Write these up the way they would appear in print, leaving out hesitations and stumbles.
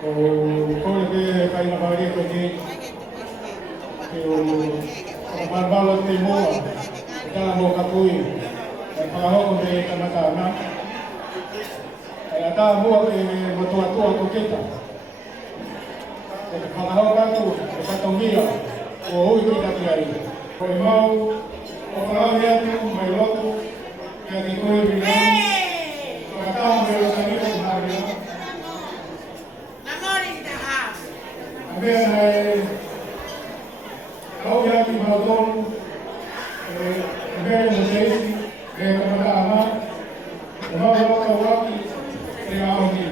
o kore ke kai na wari ko ni ke o marbalo te moa ka mo ka pui ka ho ko te kamata na ka mo e mo to ko kita ka ho ka tu ka to mira o ui ki ta ai ko mau o ka ya tu mai lo ya ki ko e ni ka ta mo lo sa ni ko na ri Bene, oggi abbiamo fatto bene musei, come dama, non ho trovato e oggi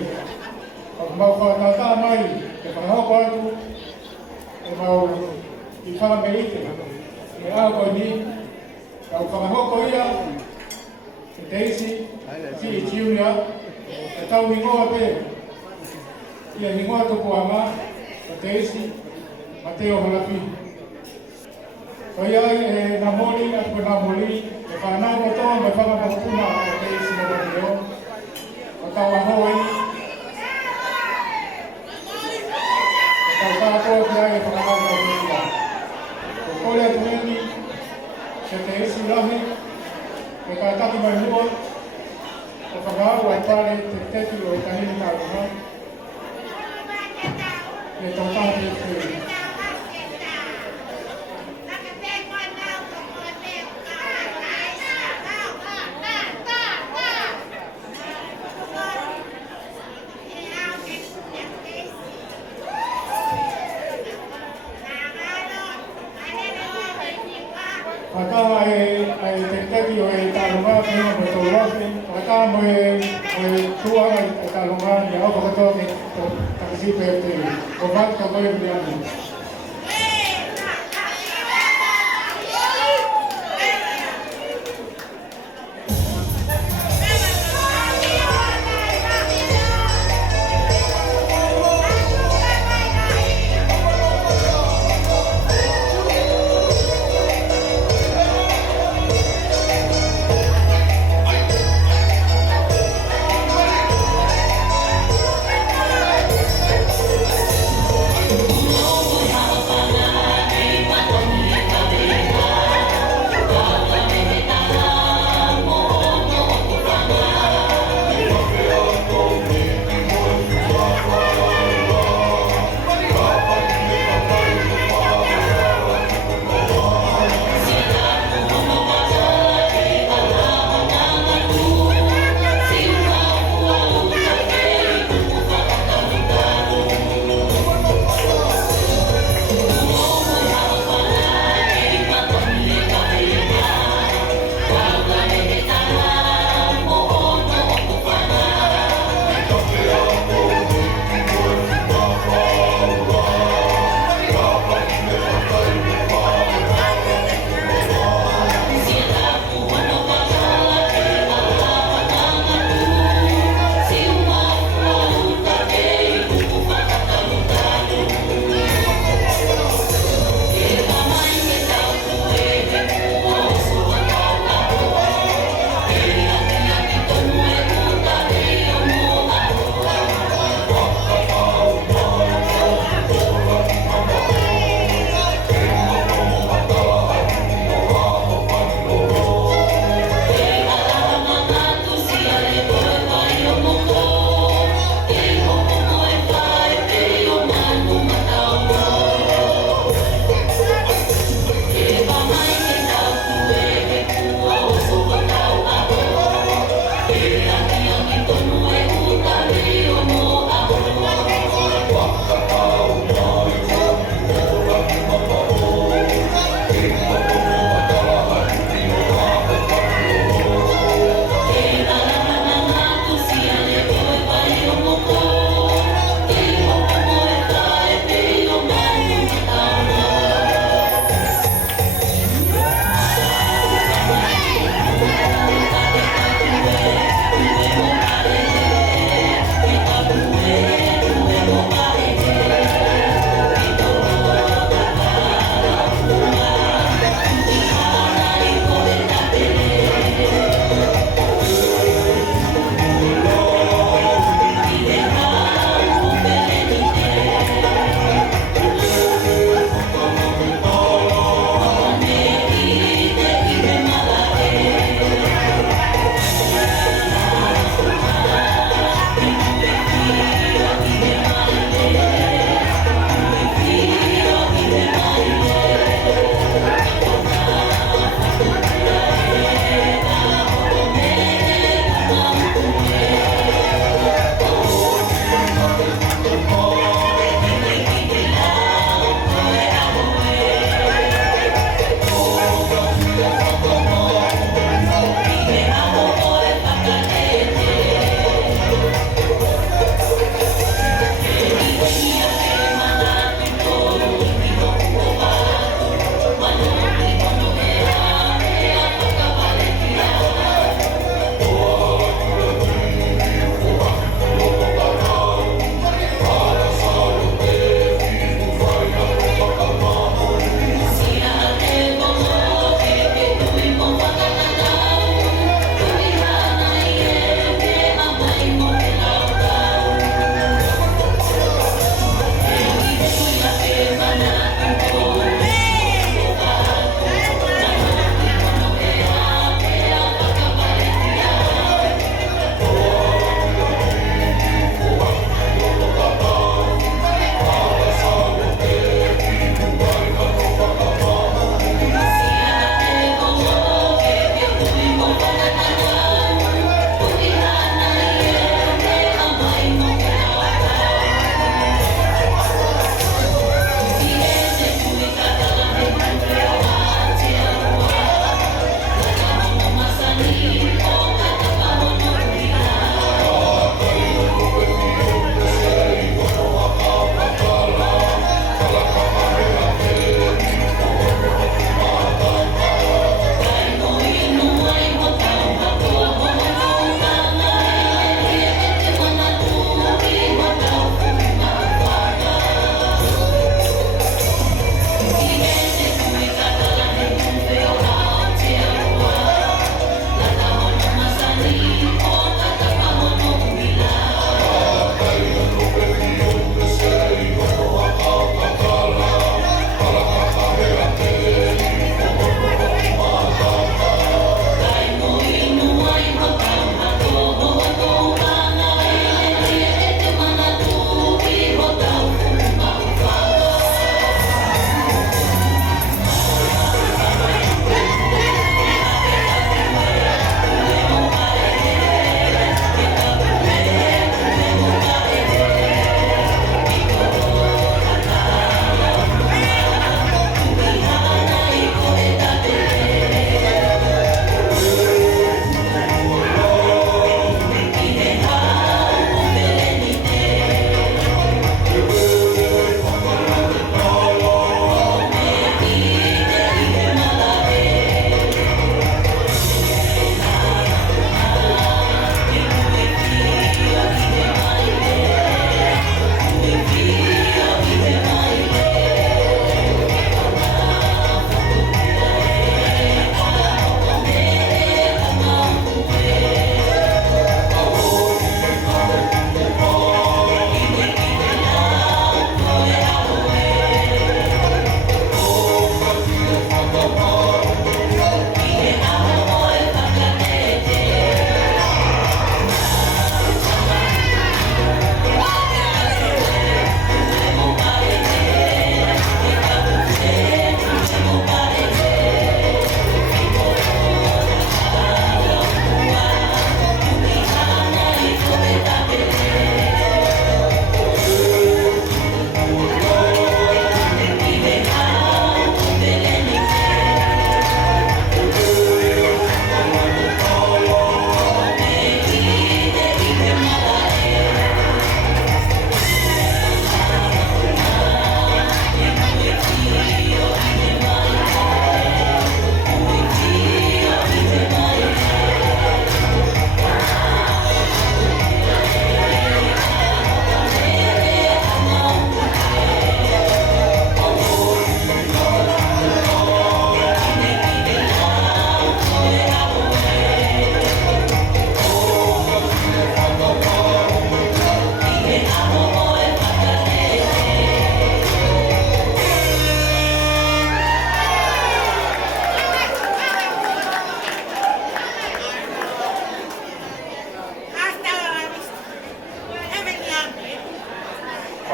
ho fatto da mai, che farò quanto e ho di fare bene, e oggi ho fatto coia, e Daisy, sì, Giulia, e tao mi muove, e mi muovo qua Daisy, Matteo Halapi. Kaya namoli at namoli, e kana ko to, may pangapagpuna at Daisy na Matteo. Matawahoy. Matawaho kaya e pangapagpuna. Kukuli at nini, sa Daisy lahi, e kataki mahua, o pagawa at pare, teki o itahin ka una. E total de free. Acá hay tectequio y talumá, tenemos fotografía. Acá tú hagas el talumá, y ahora porque todo que participe este, comparto con el diario. No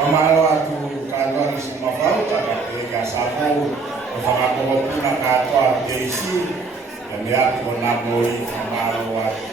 Pamalo atu kalon semua pauta ka sapo o whakakopuna katoa teisi, na mea ko namoi pamalo atu